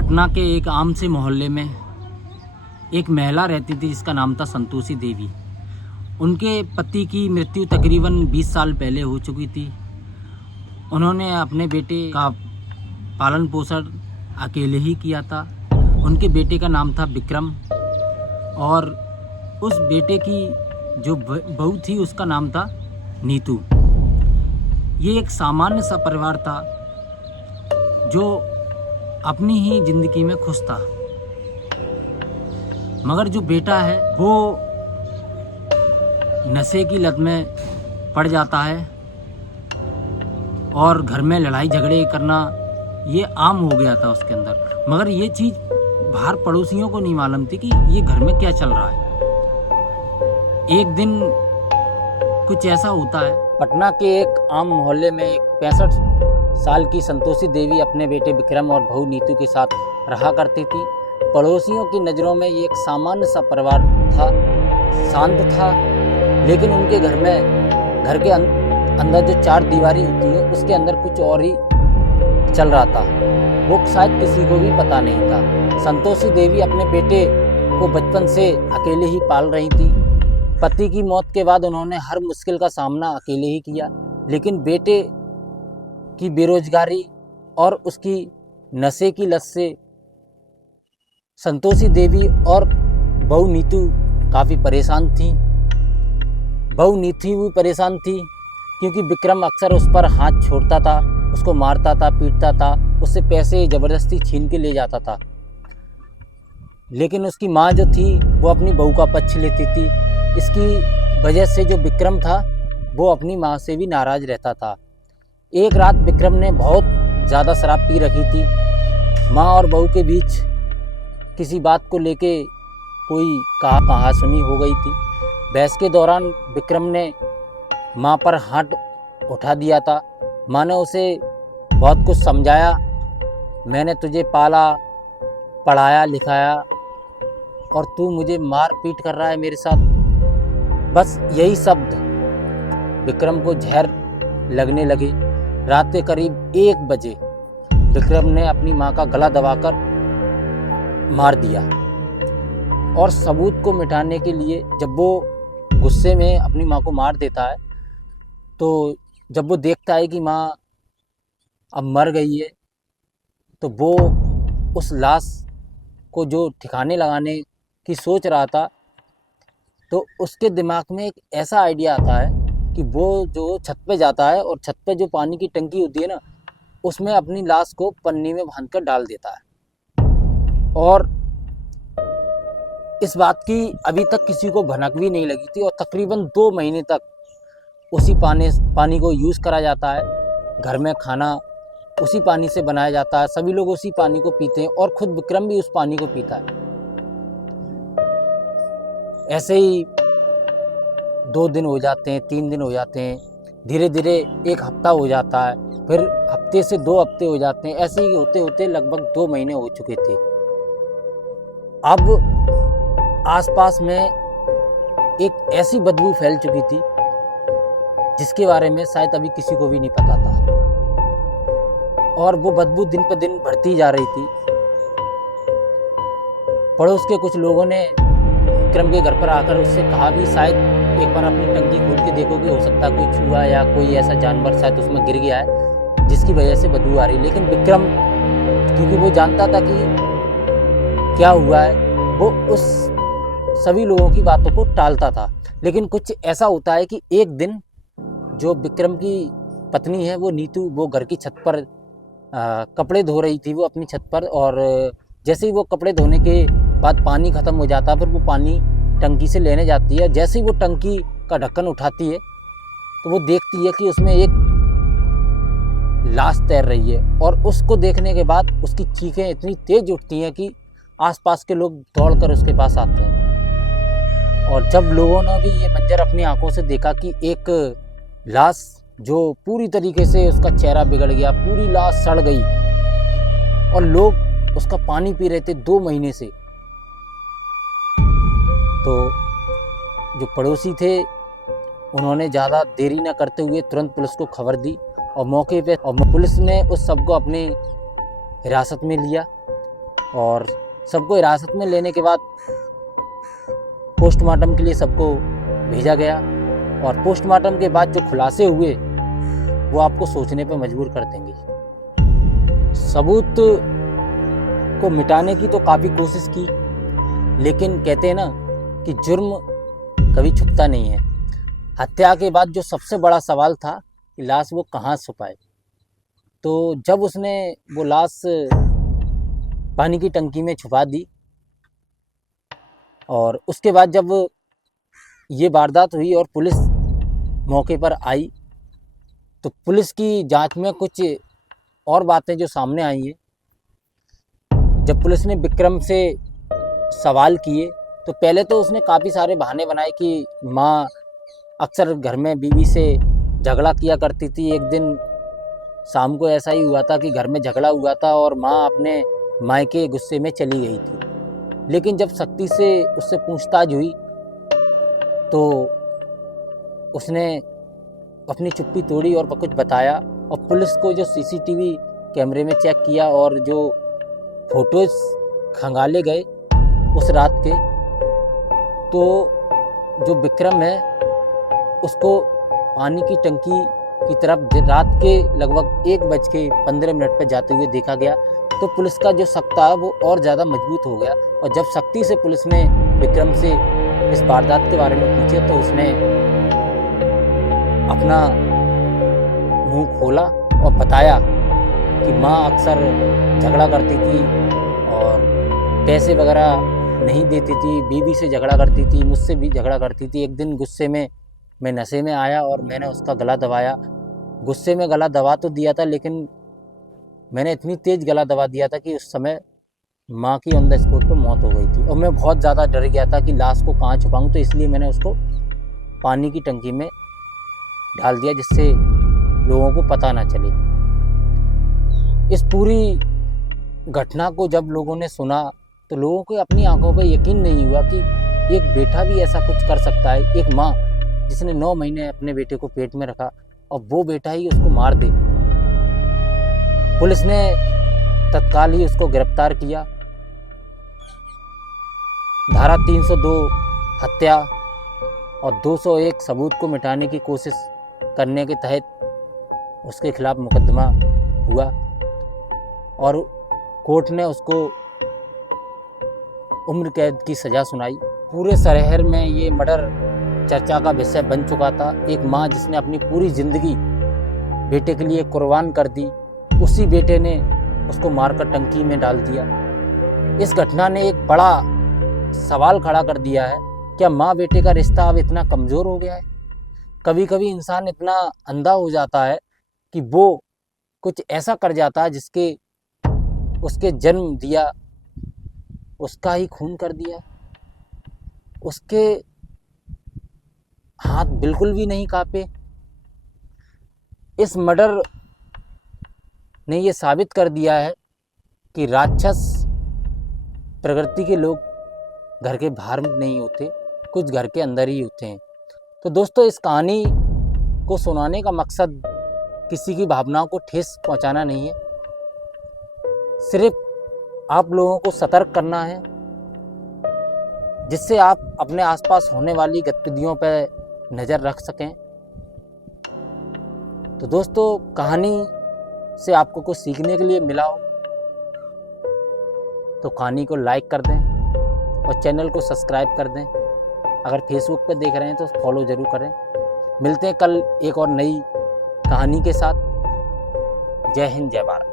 पटना के एक आम से मोहल्ले में एक महिला रहती थी जिसका नाम था संतोषी देवी। उनके पति की मृत्यु तकरीबन 20 साल पहले हो चुकी थी। उन्होंने अपने बेटे का पालन पोषण अकेले ही किया था। उनके बेटे का नाम था विक्रम और उस बेटे की जो बहू थी उसका नाम था नीतू। ये एक सामान्य सा परिवार था जो अपनी ही ज़िंदगी में खुश था। मगर जो बेटा है वो नशे की लत में पड़ जाता है और घर में लड़ाई झगड़े करना ये आम हो गया था उसके अंदर। मगर ये चीज़ बाहर पड़ोसियों को नहीं मालूम थी कि ये घर में क्या चल रहा है। एक दिन कुछ ऐसा होता है, पटना के एक आम मोहल्ले में एक 65 साल की संतोषी देवी अपने बेटे विक्रम और बहू नीतू के साथ रहा करती थी। पड़ोसियों की नज़रों में ये एक सामान्य सा परिवार था, शांत था। लेकिन उनके घर के अंदर जो चार दीवारी होती है उसके अंदर कुछ और ही चल रहा था। वो शायद किसी को भी पता नहीं था। संतोषी देवी अपने बेटे को बचपन से अकेले ही पाल रही थी। पति की मौत के बाद उन्होंने हर मुश्किल का सामना अकेले ही किया। लेकिन बेटे की बेरोजगारी और उसकी नशे की लत से संतोषी देवी और बहू नीतू काफ़ी परेशान थी। बहू नीतू भी परेशान थी क्योंकि विक्रम अक्सर उस पर हाथ छोड़ता था, उसको मारता था, पीटता था, उससे पैसे ज़बरदस्ती छीन के ले जाता था। लेकिन उसकी माँ जो थी वो अपनी बहू का पक्ष लेती थी। इसकी वजह से जो विक्रम था वो अपनी माँ से भी नाराज़ रहता था। एक रात विक्रम ने बहुत ज़्यादा शराब पी रखी थी। माँ और बहू के बीच किसी बात को लेके कोई कहा सुनी हो गई थी। बहस के दौरान विक्रम ने माँ पर हाथ उठा दिया था। माँ ने उसे बहुत कुछ समझाया, मैंने तुझे पाला पढ़ाया लिखाया और तू मुझे मार पीट कर रहा है मेरे साथ। बस यही शब्द विक्रम को जहर लगने लगे। रात के करीब 1 बजे विक्रम ने अपनी माँ का गला दबाकर मार दिया। और सबूत को मिटाने के लिए जब वो गुस्से में अपनी माँ को मार देता है तो जब वो देखता है कि माँ अब मर गई है तो वो उस लाश को जो ठिकाने लगाने की सोच रहा था तो उसके दिमाग में एक ऐसा आइडिया आता है कि वो जो छत पे जाता है और छत पे जो पानी की टंकी होती है ना उसमें अपनी लाश को पन्नी में बांधकर डाल देता है। और इस बात की अभी तक किसी को भनक भी नहीं लगी थी और तकरीबन 2 महीने तक उसी पानी को यूज़ करा जाता है। घर में खाना उसी पानी से बनाया जाता है, सभी लोग उसी पानी को पीते हैं और खुद विक्रम भी उस पानी को पीता है। ऐसे ही 2 दिन हो जाते हैं, 3 दिन हो जाते हैं, धीरे धीरे 1 हफ्ता हो जाता है, फिर हफ्ते से 2 हफ्ते हो जाते हैं। ऐसे ही होते होते लगभग 2 महीने हो चुके थे। अब आसपास में एक ऐसी बदबू फैल चुकी थी जिसके बारे में शायद अभी किसी को भी नहीं पता था और वो बदबू दिन पर दिन बढ़ती जा रही थी। पड़ोस के कुछ लोगों ने विक्रम के घर पर आकर उससे कहा भी शायद एक बार अपनी टंकी खोल के देखोगे, हो सकता है कोई चूहा या कोई ऐसा जानवर शायद उसमें गिर गया है जिसकी वजह से बदबू आ रही। लेकिन विक्रम क्योंकि वो जानता था कि क्या हुआ है वो उस सभी लोगों की बातों को टालता था। लेकिन कुछ ऐसा होता है कि एक दिन जो विक्रम की पत्नी है वो नीतू वो घर की छत पर कपड़े धो रही थी वो अपनी छत पर। और जैसे ही वो कपड़े धोने के बाद पानी ख़त्म हो जाता है फिर वो पानी टंकी से लेने जाती है। जैसे ही वो टंकी का ढक्कन उठाती है तो वो देखती है कि उसमें एक लाश तैर रही है और उसको देखने के बाद उसकी चीखें इतनी तेज उठती हैं कि आसपास के लोग दौड़कर उसके पास आते हैं। और जब लोगों ने भी ये मंजर अपनी आंखों से देखा कि एक लाश जो पूरी तरीके से उसका चेहरा बिगड़ गया, पूरी लाश सड़ गई और लोग उसका पानी पी रहे थे 2 महीने से, तो जो पड़ोसी थे उन्होंने ज़्यादा देरी न करते हुए तुरंत पुलिस को खबर दी और मौके पे पुलिस ने उस सब को अपने हिरासत में लिया और सबको हिरासत में लेने के बाद पोस्टमार्टम के लिए सबको भेजा गया। और पोस्टमार्टम के बाद जो खुलासे हुए वो आपको सोचने पे मजबूर कर देंगे। सबूत को मिटाने की तो काफ़ी कोशिश की, लेकिन कहते हैं ना कि जुर्म कभी छुपता नहीं है। हत्या के बाद जो सबसे बड़ा सवाल था कि लाश वो कहाँ छुपाए, तो जब उसने वो लाश पानी की टंकी में छुपा दी और उसके बाद जब ये वारदात हुई और पुलिस मौके पर आई, तो पुलिस की जांच में कुछ और बातें जो सामने आई हैं। जब पुलिस ने विक्रम से सवाल किए तो पहले तो उसने काफ़ी सारे बहाने बनाए कि माँ अक्सर घर में बीवी से झगड़ा किया करती थी। एक दिन शाम को ऐसा ही हुआ था कि घर में झगड़ा हुआ था और माँ अपने मायके गुस्से में चली गई थी। लेकिन जब सख्ती से उससे पूछताछ हुई तो उसने अपनी चुप्पी तोड़ी और कुछ बताया। और पुलिस को जो सीसीटीवी कैमरे में चेक किया और जो फोटोज खंगाले गए उस रात के, तो जो विक्रम है उसको पानी की टंकी की तरफ रात के लगभग 1:15 पर जाते हुए देखा गया। तो पुलिस का जो शक था वो और ज़्यादा मजबूत हो गया। और जब सख्ती से पुलिस ने विक्रम से इस वारदात के बारे में पूछे तो उसने अपना मुंह खोला और बताया कि माँ अक्सर झगड़ा करती थी और पैसे वगैरह नहीं देती थी, बीवी से झगड़ा करती थी, मुझसे भी झगड़ा करती थी। एक दिन गुस्से में मैं नशे में आया और मैंने उसका गला दबाया। गुस्से में गला दबा तो दिया था, लेकिन मैंने इतनी तेज़ गला दबा दिया था कि उस समय माँ की ऑन द स्पॉट पे मौत हो गई थी। और मैं बहुत ज़्यादा डर गया था कि लाश को कहाँ छुपाऊँ, तो इसलिए मैंने उसको पानी की टंकी में डाल दिया जिससे लोगों को पता ना चले। इस पूरी घटना को जब लोगों ने सुना तो लोगों को अपनी आंखों पर यकीन नहीं हुआ कि एक बेटा भी ऐसा कुछ कर सकता है। एक माँ जिसने 9 महीने अपने बेटे को पेट में रखा और वो बेटा ही उसको मार दे। पुलिस ने तत्काल ही उसको गिरफ्तार किया। धारा 302 हत्या और 201 सबूत को मिटाने की कोशिश करने के तहत उसके खिलाफ मुकदमा हुआ और कोर्ट ने उसको उम्र कैद की सज़ा सुनाई। पूरे शहर में ये मर्डर चर्चा का विषय बन चुका था। एक माँ जिसने अपनी पूरी ज़िंदगी बेटे के लिए कुर्बान कर दी, उसी बेटे ने उसको मारकर टंकी में डाल दिया। इस घटना ने एक बड़ा सवाल खड़ा कर दिया है, क्या माँ बेटे का रिश्ता अब इतना कमज़ोर हो गया है? कभी कभी इंसान इतना अंधा हो जाता है कि वो कुछ ऐसा कर जाता है जिसके उसके जन्म दिया उसका ही खून कर दिया। उसके हाथ बिल्कुल भी नहीं कांपे। इस मर्डर ने ये साबित कर दिया है कि राक्षस प्रकृति के लोग घर के बाहर नहीं होते, कुछ घर के अंदर ही होते हैं। तो दोस्तों, इस कहानी को सुनाने का मकसद किसी की भावनाओं को ठेस पहुंचाना नहीं है, सिर्फ आप लोगों को सतर्क करना है जिससे आप अपने आसपास होने वाली गतिविधियों पर नज़र रख सकें। तो दोस्तों, कहानी से आपको कुछ सीखने के लिए मिला हो तो कहानी को लाइक कर दें और चैनल को सब्सक्राइब कर दें। अगर फेसबुक पर देख रहे हैं तो फॉलो ज़रूर करें। मिलते हैं कल एक और नई कहानी के साथ। जय हिंद, जय भारत।